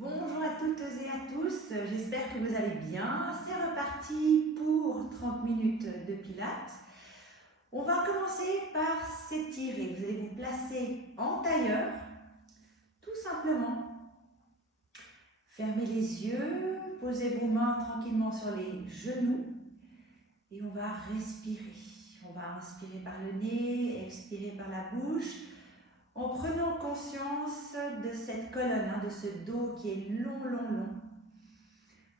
Bonjour à toutes et à tous, j'espère que vous allez bien. C'est reparti pour 30 minutes de pilates. On va commencer par s'étirer. Vous allez vous placer en tailleur, tout simplement. Fermez les yeux, posez vos mains tranquillement sur les genoux et on va respirer. On va inspirer par le nez, expirer par la bouche. En prenant conscience de cette colonne, de ce dos qui est long.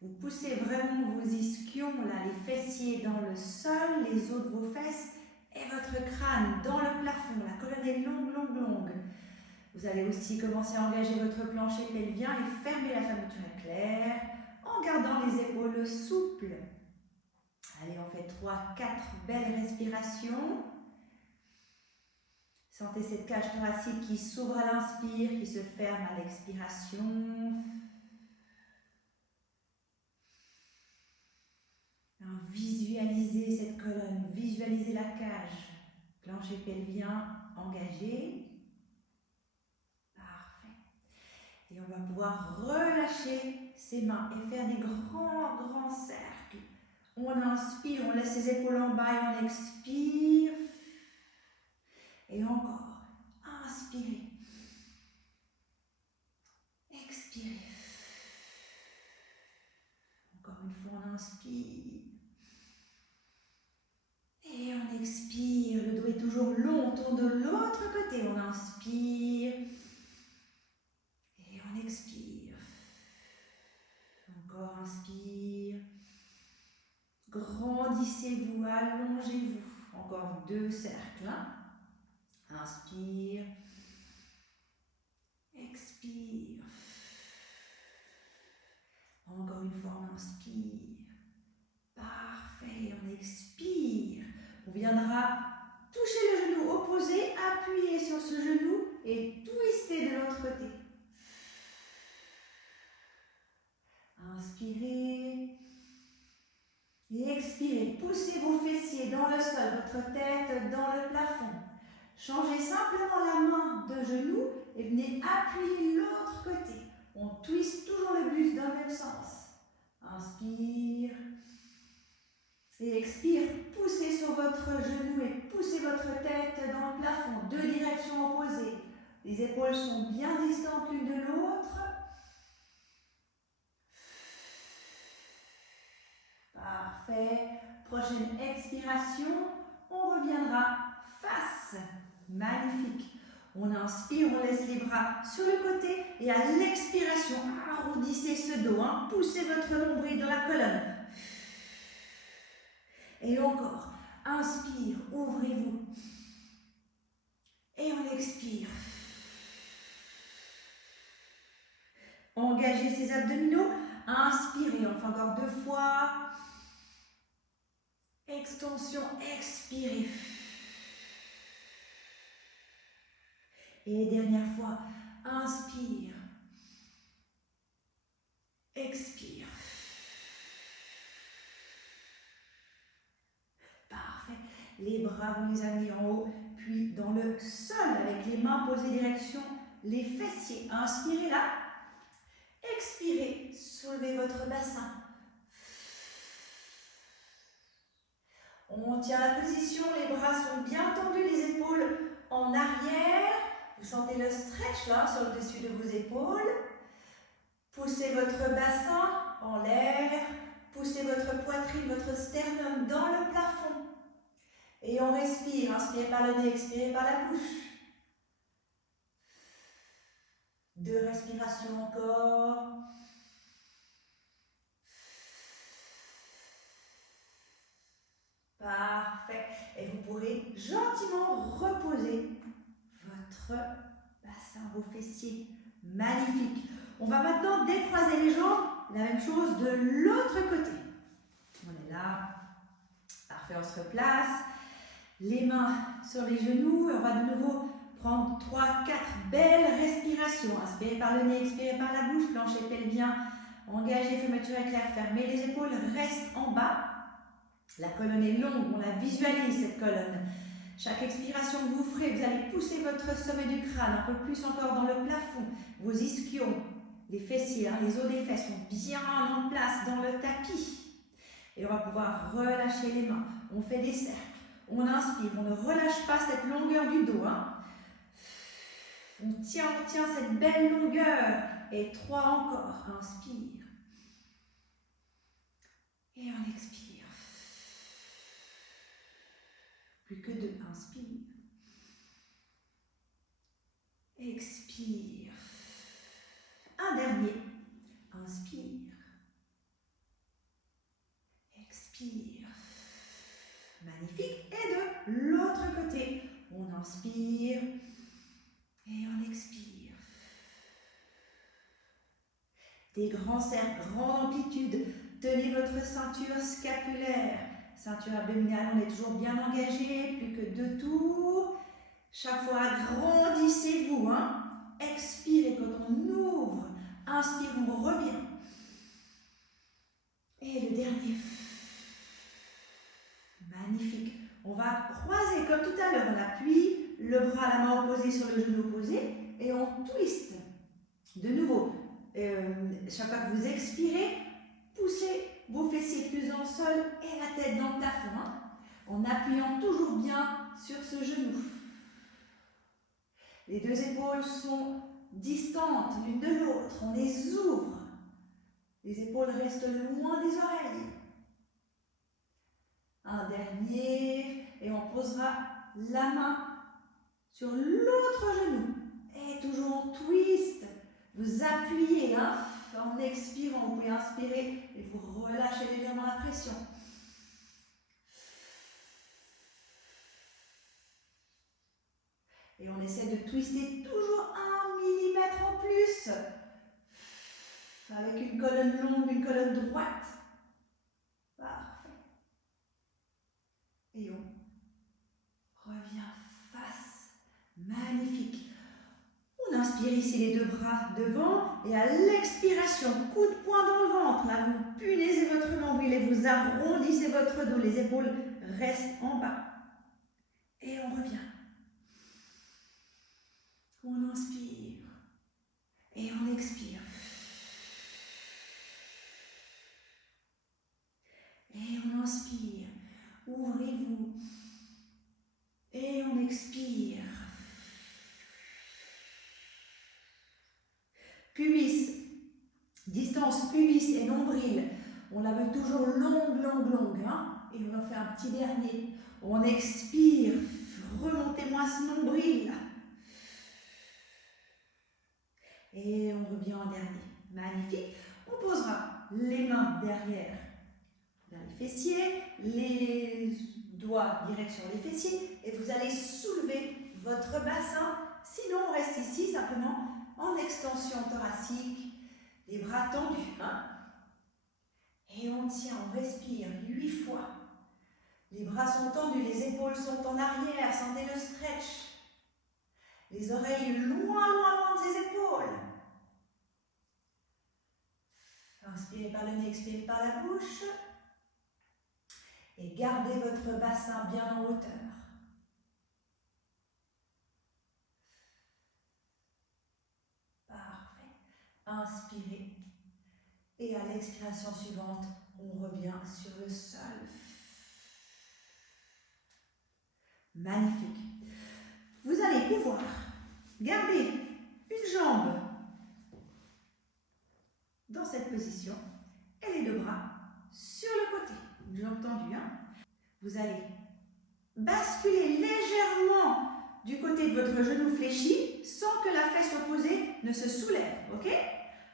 Vous poussez vraiment vos ischions, les fessiers dans le sol, les os de vos fesses et votre crâne dans le plafond. La colonne est longue. Vous allez aussi commencer à engager votre plancher pelvien et fermer la fermeture éclair en gardant les épaules souples. Allez, on fait 3-4 belles respirations. Sentez cette cage thoracique qui s'ouvre à l'inspire, qui se ferme à l'expiration. Visualisez cette colonne, visualisez la cage. Plancher pelvien engagé. Parfait. Et on va pouvoir relâcher ses mains et faire des grands cercles. On inspire, on laisse ses épaules en bas et on expire. Et encore, inspirez, expirez. Encore une fois, on inspire. Et on expire. Le dos est toujours long, on tourne de l'autre côté. On inspire. Et on expire. Encore inspire. Grandissez-vous, allongez-vous. Encore 2 cercles. Inspire, expire. Encore une fois, on inspire. Parfait, on expire. On viendra toucher le genou opposé, appuyer sur ce genou et twister de l'autre côté. Inspirez. Et expirez. Poussez vos fessiers dans le sol, votre tête dans le plafond. Changez simplement la main de genou et venez appuyer l'autre côté. On twiste toujours le buste dans le même sens. Inspire. Et expire. Poussez sur votre genou et poussez votre tête dans le plafond. 2 directions opposées. Les épaules sont bien distantes l'une de l'autre. Parfait. Prochaine expiration. On reviendra face. Magnifique. On inspire, on laisse les bras sur le côté et à l'expiration, arrondissez ce dos, poussez votre nombril dans la colonne. Et encore, inspire, ouvrez-vous. Et on expire. Engagez ces abdominaux, inspirez, on fait encore 2 fois. Extension, expirez. Et dernière fois, inspire, expire. Parfait. Les bras, vous les amenez en haut, puis dans le sol, avec les mains posées direction les fessiers. Inspirez là. Expirez, soulevez votre bassin. On tient la position, les bras sont bien tendus, les épaules en arrière. Vous sentez le stretch là sur le dessus de vos épaules. Poussez votre bassin en l'air. Poussez votre poitrine, votre sternum dans le plafond. Et on respire. Inspirez par le nez, expirez par la bouche. 2 respirations encore. Parfait. Et vous pourrez gentiment reposer votre bassin, vos fessiers. Magnifique. On va maintenant décroiser les jambes. La même chose de l'autre côté. On est là. Parfait, on se replace. Les mains sur les genoux. Et on va de nouveau prendre 3-4 belles respirations. Inspirez par le nez, expirez par la bouche. Plancher pelvien. Engagez, fermeture éclair. Fermez les épaules. Reste en bas. La colonne est longue. On la visualise cette colonne. Chaque expiration que vous ferez, vous allez pousser votre sommet du crâne un peu plus encore dans le plafond. Vos ischions, les fessiers, hein, les os des fesses sont bien en place dans le tapis. Et on va pouvoir relâcher les mains. On fait des cercles. On inspire. On ne relâche pas cette longueur du dos. Hein. On tient cette belle longueur. Et 3 encore. Inspire. Et on expire. Plus que 2. Inspire. Expire. Un dernier. Inspire. Expire. Magnifique. Et de l'autre côté, on inspire et on expire. Des grands cercles, grande amplitude. Tenez votre ceinture scapulaire. Ceinture abdominale, on est toujours bien engagé. Plus que 2 tours. Chaque fois, agrandissez-vous. Hein. Expirez quand on ouvre. Inspire, on revient. Et le dernier. Magnifique. On va croiser comme tout à l'heure. On appuie le bras, la main opposée sur le genou opposé. Et on twist. De nouveau, chaque fois que vous expirez, poussez vos fessiers plus dans le sol et la tête dans le plafond. Hein, en appuyant toujours bien sur ce genou. Les 2 épaules sont distantes l'une de l'autre. On les ouvre. Les épaules restent loin des oreilles. Un dernier. Et on posera la main sur l'autre genou. Et toujours en twist. Vous appuyez. Hein, en expirant. Vous pouvez inspirer et vous relâchez légèrement la pression. Et on essaie de twister toujours 1 millimètre en plus. Avec une colonne longue, une colonne droite. Parfait. Et on revient face. Magnifique. On inspire ici les 2 bras devant. Et à l'expiration, coup de poing dans le ventre. Là, vous punaisez votre nombril et vous arrondissez votre dos. Les épaules restent en bas. Et on revient. On inspire et on expire. Et on inspire. Ouvrez-vous. Et on expire. Pubis. Distance pubis et nombril. On la veut toujours longue, longue, longue. Hein, et on en fait un petit dernier. On expire. Remontez-moi ce nombril. Et on revient en dernier. Magnifique. On posera les mains derrière les fessiers, les doigts direct sur les fessiers et vous allez soulever votre bassin. Sinon, on reste ici simplement en extension thoracique, les bras tendus. Hein, et on tient, on respire 8 fois. Les bras sont tendus, les épaules sont en arrière. Sentez le stretch. Les oreilles loin, loin, loin de ces épaules. Inspirez par le nez, expirez par la bouche. Et gardez votre bassin bien en hauteur. Parfait. Inspirez. Et à l'expiration suivante, on revient sur le sol. Magnifique. Vous allez pouvoir garder une jambe dans cette position et les 2 bras sur le côté. Une jambe tendue. Hein. Vous allez basculer légèrement du côté de votre genou fléchi sans que la fesse opposée ne se soulève. Ok?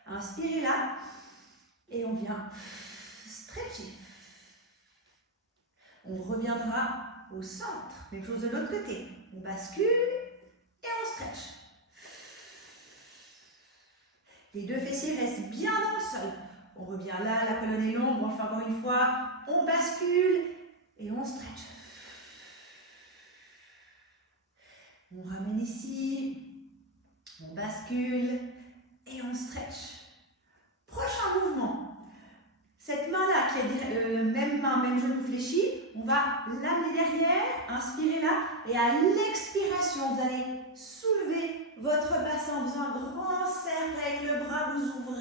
Inspirez là et on vient stretcher. On reviendra au centre. Même chose de l'autre côté. On bascule et on stretch. Les 2 fessiers restent bien dans le sol. On revient là, la colonne est longue. On fait encore une fois. On bascule et on stretch. On ramène ici. On bascule et on stretch. Prochain mouvement. Cette main-là, qui est même main, même genou fléchi, on va l'amener derrière, inspirez là, et à l'expiration, vous allez soulever votre bassin en faisant un grand cercle avec le bras, vous ouvrez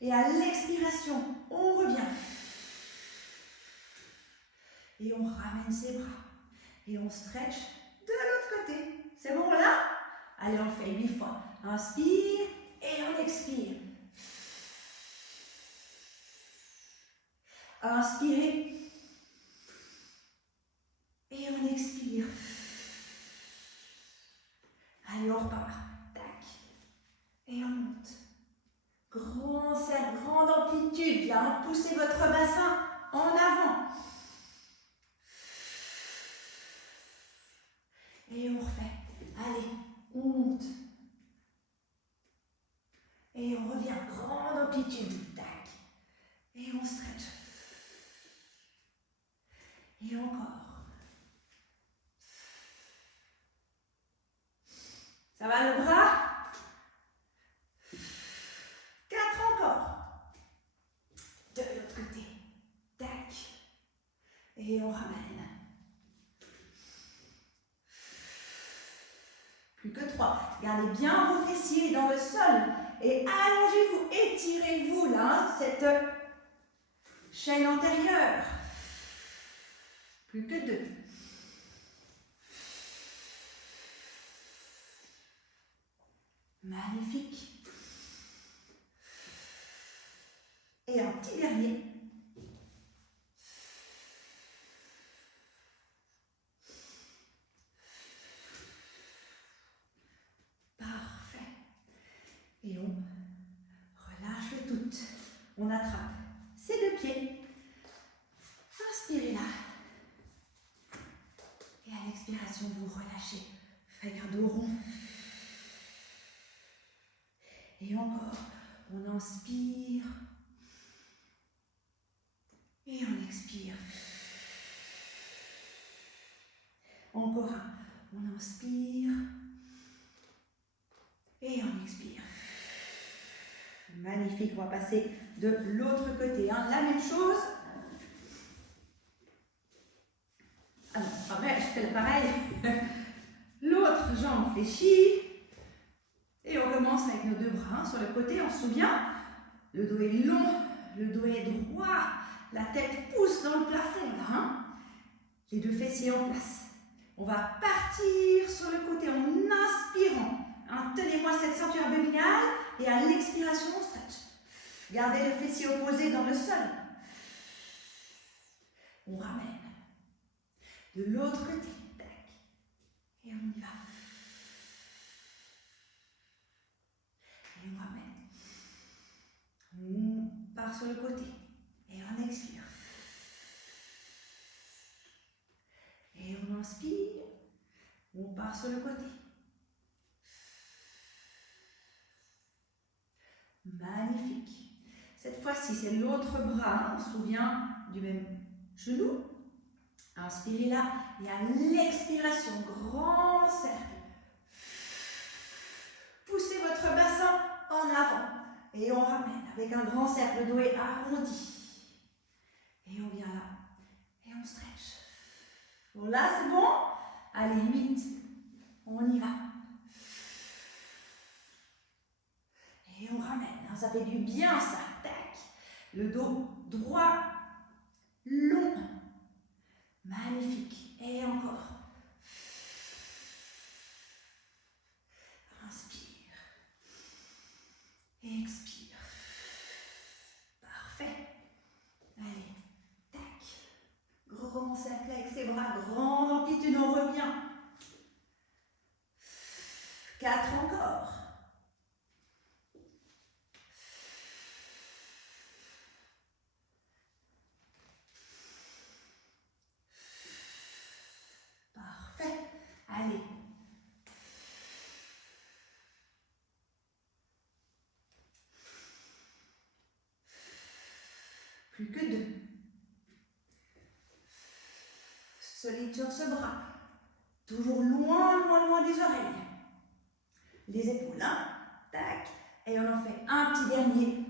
Et à l'expiration, on revient. Et on ramène ses bras. Et on stretch de l'autre côté. C'est bon là? Allez, on fait 8 fois. Inspire et on expire. Inspirez. Et on expire. Allez, on repart. Tac. Et on monte. Grand cercle, grande amplitude. Là, poussez votre bassin en avant. Et on refait. Allez, on monte. Et on revient. Grande amplitude. Tac. Et on stretch. Et encore. Ça va le bras? 4 encore. De l'autre côté. Tac. Et on ramène. Plus que 3. Gardez bien vos fessiers dans le sol. Et allongez-vous, étirez-vous là, cette chaîne antérieure. Plus que 2. Magnifique. Et un petit dernier. Parfait. Et on relâche le tout. On attrape ces 2 pieds. Inspirez là. Et à l'expiration, vous relâchez. Faites un dos rond. Et encore, on inspire. Et on expire. Encore un. On inspire. Et on expire. Magnifique. On va passer de l'autre côté. Hein. La même chose. Ah non, pas mal, je fais le pareil. L'autre jambe fléchie. Et on commence avec nos 2 bras sur le côté. On se souvient, le dos est long, le dos est droit. La tête pousse dans le plafond. Là, hein. Les 2 fessiers en place. On va partir sur le côté en inspirant. Hein, tenez-moi cette ceinture abdominale et à l'expiration, on stretch. Gardez le fessier opposé dans le sol. On ramène. De l'autre côté. Tac. Et on y va. Et on ramène. On part sur le côté. Et on expire. Et on inspire. On part sur le côté. Magnifique. Cette fois-ci, c'est l'autre bras. On se souvient du même genou. Inspirez là. Et à l'expiration, grand cercle. Poussez votre bassin en avant. Et on ramène avec un grand cercle. Le dos est arrondi. Et on vient là. Et on stretch. Voilà, c'est bon? Allez, 8. On y va. Et on ramène. Ça fait du bien, ça. Tac. Le dos droit, long. Magnifique. Et encore. Inspire. Et expire. Parfait. Allez. Tac. Grand cercle avec ses bras. Grande amplitude. On revient. 4 encore. Allez. Plus que 2. Solide sur ce bras. Toujours loin, loin, loin des oreilles. Les épaules, hein. Tac. Et on en fait un petit dernier.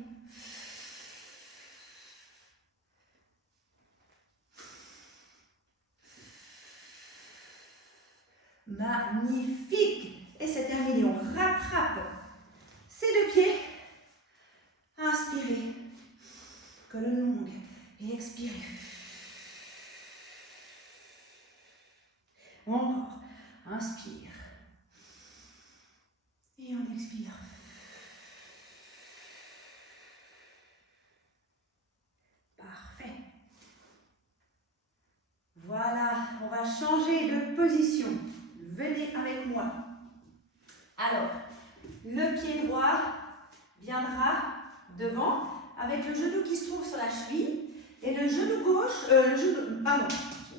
Magnifique. Et c'est terminé. On rattrape ces 2 pieds. Inspirez. expirez. Encore. Inspire. Et on expire. Parfait. Voilà, on va changer de position. Venez avec moi. Alors, le pied droit viendra devant avec le genou qui se trouve sur la cheville et le genou gauche,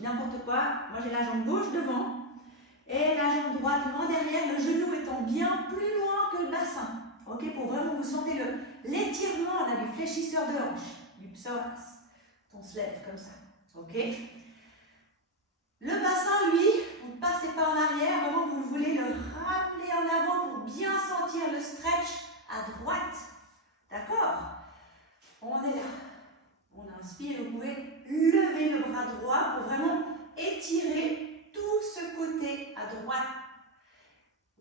n'importe quoi. Moi j'ai la jambe gauche devant et la jambe droite loin derrière, le genou étant bien plus loin que le bassin. Ok, pour vraiment vous sentez l'étirement là, du fléchisseur de hanche, du psoas. On se lève comme ça. Ok. Le bassin, lui, vous ne passez pas en arrière, vraiment vous voulez le ramener en avant pour bien sentir le stretch à droite. D'accord? On est là. On inspire, vous pouvez lever le bras droit pour vraiment étirer tout ce côté à droite.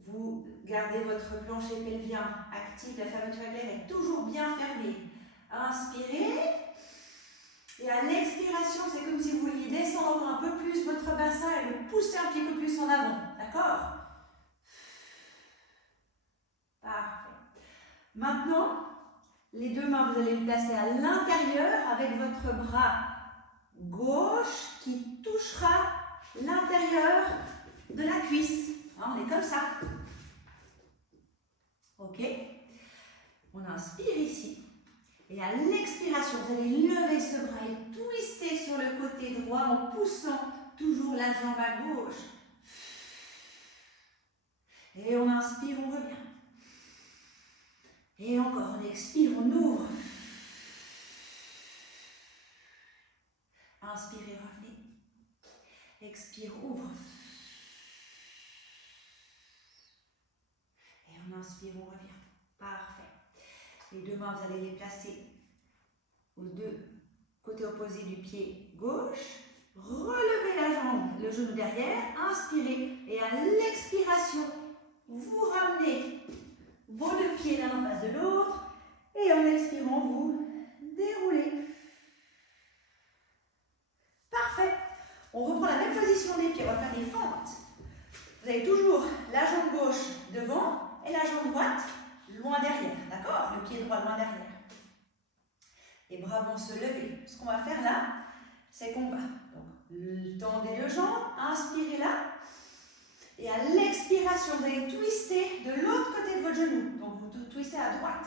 Vous gardez votre plancher pelvien actif, la fermeture éclair est toujours bien fermée. Inspirez. Et à l'expiration, c'est comme si vous vouliez descendre encore un peu plus votre bassin et le pousser un petit peu plus en avant. D'accord? Parfait. Maintenant, les deux mains, vous allez les placer à l'intérieur avec votre bras gauche qui touchera l'intérieur de la cuisse. On est comme ça. Ok? On inspire ici. Et à l'expiration, vous allez lever ce bras et twister sur le côté droit en poussant toujours la jambe à gauche. Et on inspire, on revient. Et encore, on expire, on ouvre. Inspirez, revenez. Expire, ouvre. Et on inspire, on revient. Parfait. Les deux mains, vous allez les placer aux deux côtés opposés du pied gauche. Relevez la jambe, le genou derrière. Inspirez. Et à l'expiration, vous ramenez vos deux pieds l'un en face de l'autre. Et en expirant, vous déroulez. Parfait. On reprend la même position des pieds. On va faire des fentes. Vous avez toujours la jambe gauche devant et la jambe droite loin derrière. D'accord? Le pied droit loin derrière. Les bras vont se lever. Ce qu'on va faire là, c'est qu'on va tendre les deux jambes. Inspirez là. Et à l'expiration, vous allez twister de l'autre côté de votre genou. Donc vous twistez à droite.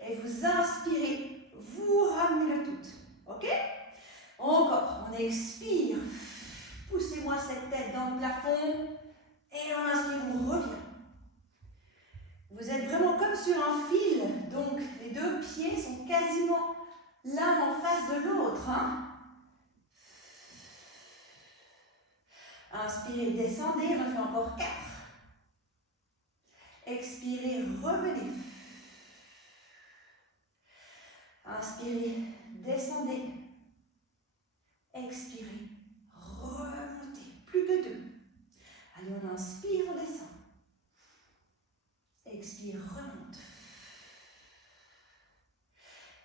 Et vous inspirez. Vous ramenez le tout. Ok? Encore. On expire. Poussez-moi cette tête dans le plafond. Et on inspire, on revient. Vous êtes vraiment comme sur un fil. Donc les deux pieds sont quasiment l'un en face de l'autre. Hein? Inspirez, descendez. On en fait encore 4. Expirez, revenez. Inspirez, descendez. Expirez, remontez. Plus que 2. Allez, on inspire, on descend. Expire, remonte.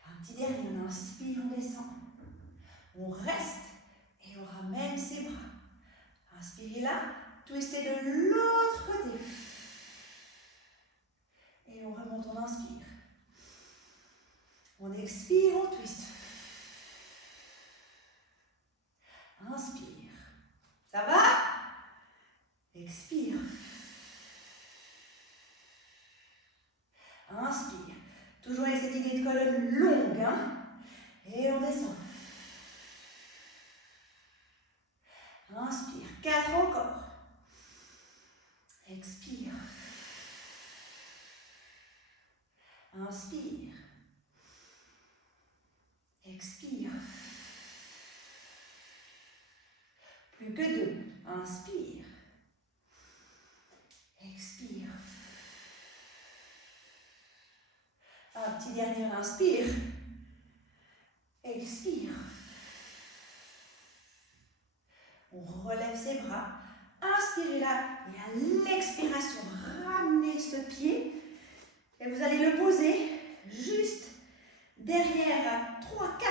Un petit dernier, on inspire, on descend. On reste et on ramène ses bras. Inspirez là, twistez de l'autre côté. Et on remonte, on inspire. On expire, on twiste. Inspire. Ça va? Expire. Inspire. Toujours avec cette idée de colonne longue. Hein? Et on descend. Inspire. 4 encore. Expire. Inspire. Expire. Plus que 2. Inspire. Expire. Un petit dernier, on inspire. Expire. On relève ses bras. Inspirez là. Et à l'expiration, ramenez ce pied. Et vous allez le poser juste derrière à 3-4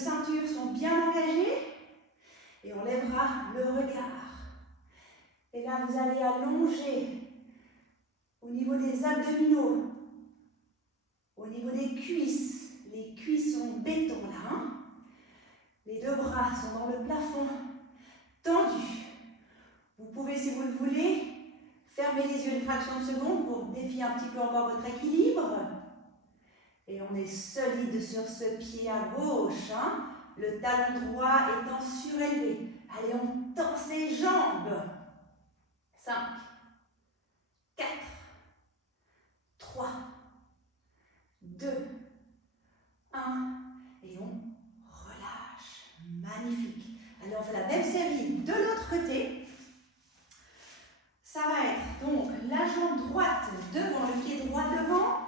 ceintures sont bien engagées. Et on lèvera le regard. Et là, vous allez allonger au niveau des abdominaux, au niveau des cuisses. Les cuisses sont en béton là. Hein. Les deux bras sont dans le plafond, tendus. Vous pouvez, si vous le voulez, fermer les yeux une fraction de seconde pour défier un petit peu encore votre équilibre. Et on est solide sur ce pied à gauche. Hein. Le talon droit étant surélevé. Allez, on tend ses jambes. 5, 4, 3, 2, 1. Et on relâche. Magnifique. Allez, on fait la même série de l'autre côté. Ça va être donc la jambe droite devant, le pied droit devant.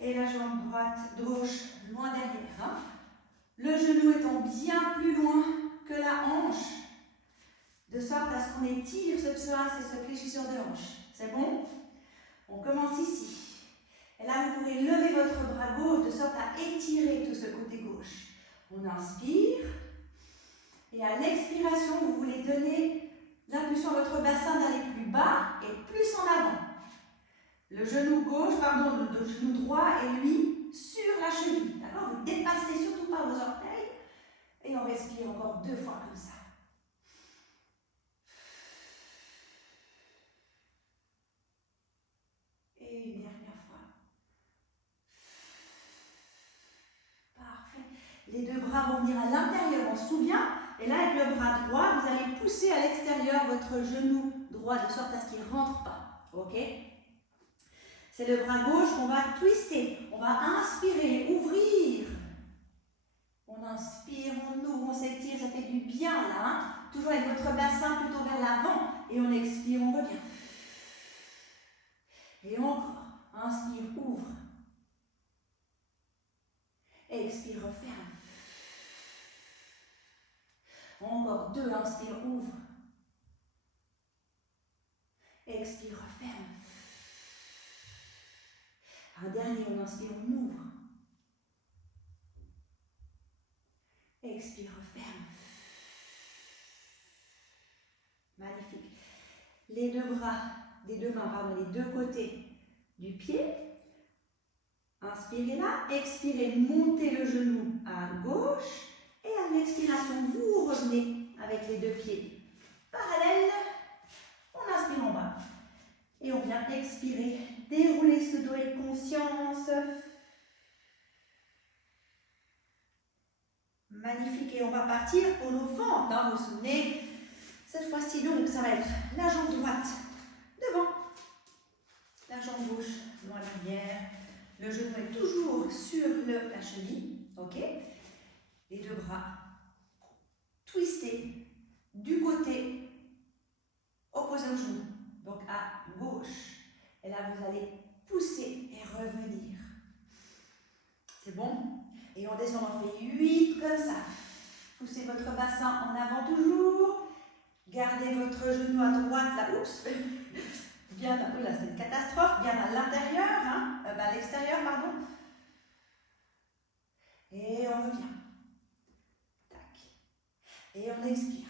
Et la jambe droite, gauche, loin derrière. Hein. Le genou étant bien plus loin que la hanche. De sorte à ce qu'on étire ce psoas et ce fléchisseur de hanche. C'est bon? On commence ici. Et là, vous pourrez lever votre bras gauche de sorte à étirer tout ce côté gauche. On inspire. Et à l'expiration, vous voulez donner l'impulsion à votre bassin d'aller plus bas et plus en avant. Le genou gauche, pardon, le genou droit est lui sur la cheville. D'accord? Vous ne dépassez surtout pas vos orteils. Et on respire encore 2 fois comme ça. Et une dernière fois. Parfait. Les deux bras vont venir à l'intérieur, on se souvient. Et là, avec le bras droit, vous allez pousser à l'extérieur votre genou droit de sorte à ce qu'il ne rentre pas. Ok? C'est le bras gauche qu'on va twister. On va inspirer, ouvrir. On inspire, on ouvre, on s'étire, ça fait du bien là. Hein? Toujours avec votre bassin plutôt vers l'avant. Et on expire, on revient. Et encore. Inspire, ouvre. Expire, referme. Encore 2, inspire, ouvre. Expire, referme. Un dernier, on inspire, on ouvre. Expire, referme. Magnifique. Les deux bras, les deux mains, pardon, les deux côtés du pied. Inspirez là, expirez, montez le genou à gauche. Et à l'expiration, vous revenez avec les deux pieds parallèles. On inspire en bas. Et on vient expirer, dérouler ce dos avec conscience. Magnifique. Et on va partir pour nos fentes. Hein, vous vous souvenez? Cette fois-ci, donc, ça va être la jambe droite devant. La jambe gauche loin derrière. Le genou est toujours sur la cheville. Ok? Les deux bras twistés du côté opposé au genou. Donc à gauche. Et là, vous allez pousser et revenir. C'est bon? Et on descend, on fait 8 comme ça. Poussez votre bassin en avant toujours. Gardez votre genou à droite, là. Oups! Bien, là, c'est une catastrophe. Bien à l'intérieur, hein? À l'extérieur, pardon. Et on revient. Tac. Et on expire.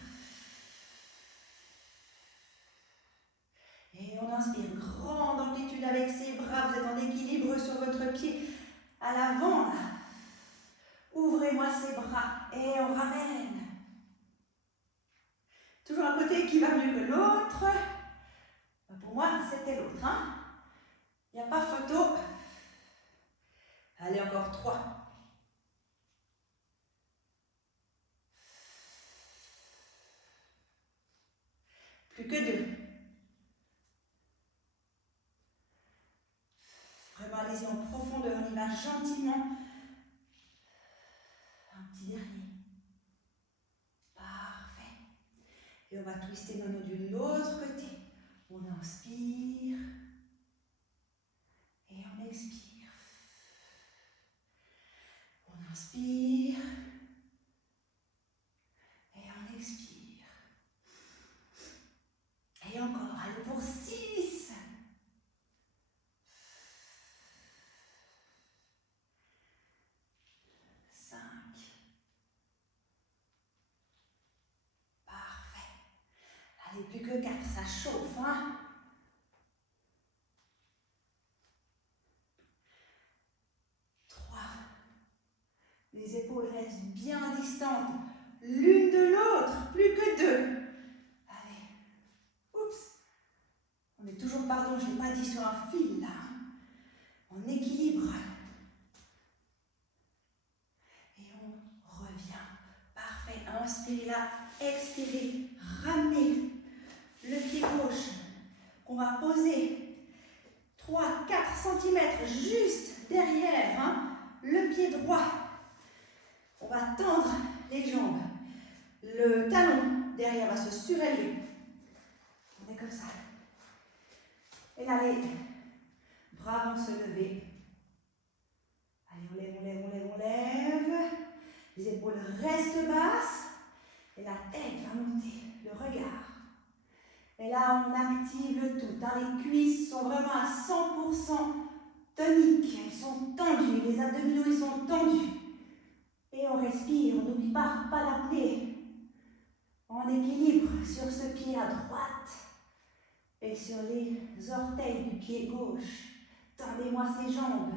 Et on inspire. Grande amplitude avec ses bras. Vous êtes en équilibre sur votre pied. À l'avant, là. Ouvrez-moi ses bras. Et on ramène. Toujours un côté qui va mieux que l'autre. Pour moi, c'était l'autre. Hein? Il n'y a pas photo. Allez, encore 3. Plus que 2. Vraiment, allez-y en profondeur. On y va gentiment. Un petit dernier. Parfait. Et on va twister nos nodules de l'autre côté. On inspire. Et on expire. On inspire. Et on expire. Et encore. Allez pour 6. 5. que 4, ça chauffe, hein. 3. Les épaules restent bien distantes l'une de l'autre, plus que 2. Allez. Oups. On est toujours, pardon, je ne l'ai pas dit, sur un fil là. On équilibre. Et on revient. Parfait. Inspirez là, expirez, ramenez le pied gauche qu'on va poser 3-4 cm juste derrière, hein, le pied droit. On va tendre les jambes. Le talon derrière va se surélever. On est comme ça. Et là, les bras vont se lever. Allez, on lève, on lève, on lève, on lève. Les épaules restent basses. Et la tête va monter, le regard. Et là, on active le tout. Hein. Les cuisses sont vraiment à 100% toniques. Elles sont tendues. Les abdominaux, ils sont tendus. Et on respire. On n'oublie pas l'apnée. On équilibre sur ce pied à droite et sur les orteils du pied gauche. Tendez-moi ces jambes.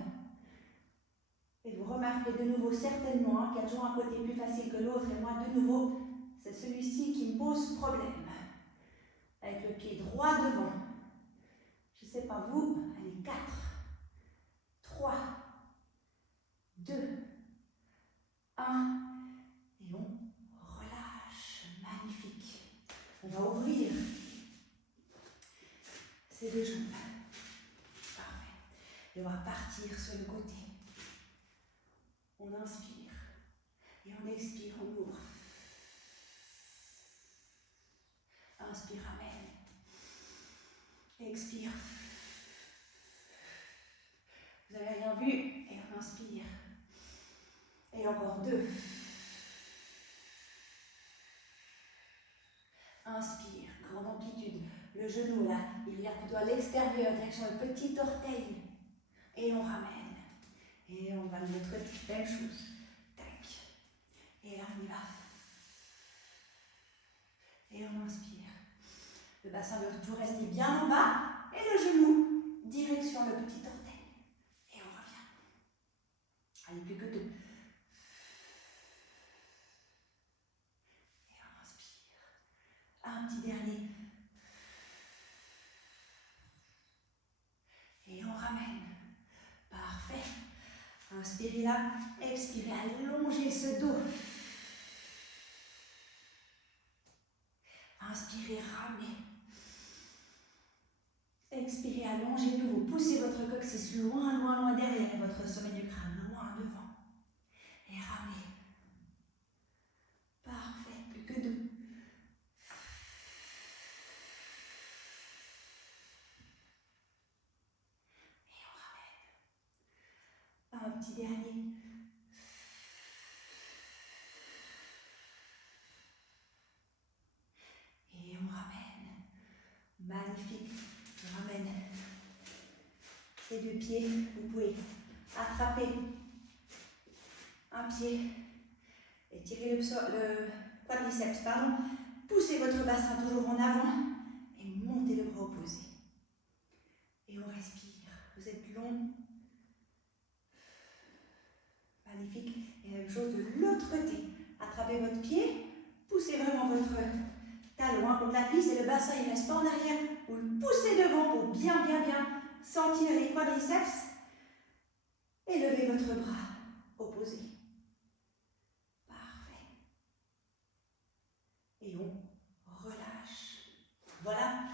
Et vous remarquez de nouveau certainement hein, qu'il y a toujours un côté plus facile que l'autre. Et moi, de nouveau, c'est celui-ci qui me pose problème. Avec le pied droit devant. Je ne sais pas vous. Allez, 4, 3, 2, 1. Et on relâche. Magnifique. On va ouvrir ces deux jambes. Parfait. Et on va partir sur le côté. On inspire. Et on expire, on ouvre. Inspire, amène. Expire. Vous avez rien vu? Et on inspire. Et encore 2. Inspire, grande amplitude. Le genou là, il regarde plutôt à l'extérieur, direction le petit orteil. Et on ramène. Et on va de l'autre côté, même chose. Tac. Et là, on y va. Et on inspire. Le bassin doit toujours rester bien en bas. Et le genou, direction le petit orteil. Et on revient. Allez, plus que 2. Et on inspire. Un petit dernier. Et on ramène. Parfait. Inspirez là. Expirez. Allongez ce dos. Inspirez, ramenez. Expirez, allongez de nouveau. Poussez votre coccyx loin, loin, loin derrière votre sommet du crâne, loin devant. Et ramenez. Parfait, plus que 2. Et on ramène. Un petit dernier. Et on ramène. Magnifique. On ramène ces deux pieds. Vous pouvez attraper un pied et tirer le quadriceps. Pardon. Poussez votre bassin toujours en avant et montez le bras opposé. Et on respire. Vous êtes long. Magnifique. Et la même chose de l'autre côté. Attrapez votre pied. Poussez vraiment votre talon contre la cuisse et le bassin il ne reste pas en arrière. Vous le poussez devant pour bien sentir les quadriceps et levez votre bras opposé. Parfait. Et on relâche. Voilà.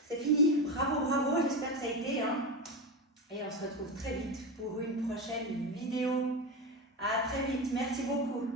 C'est fini. Bravo, bravo. J'espère que ça a été. Et on se retrouve très vite pour une prochaine vidéo. À très vite. Merci beaucoup.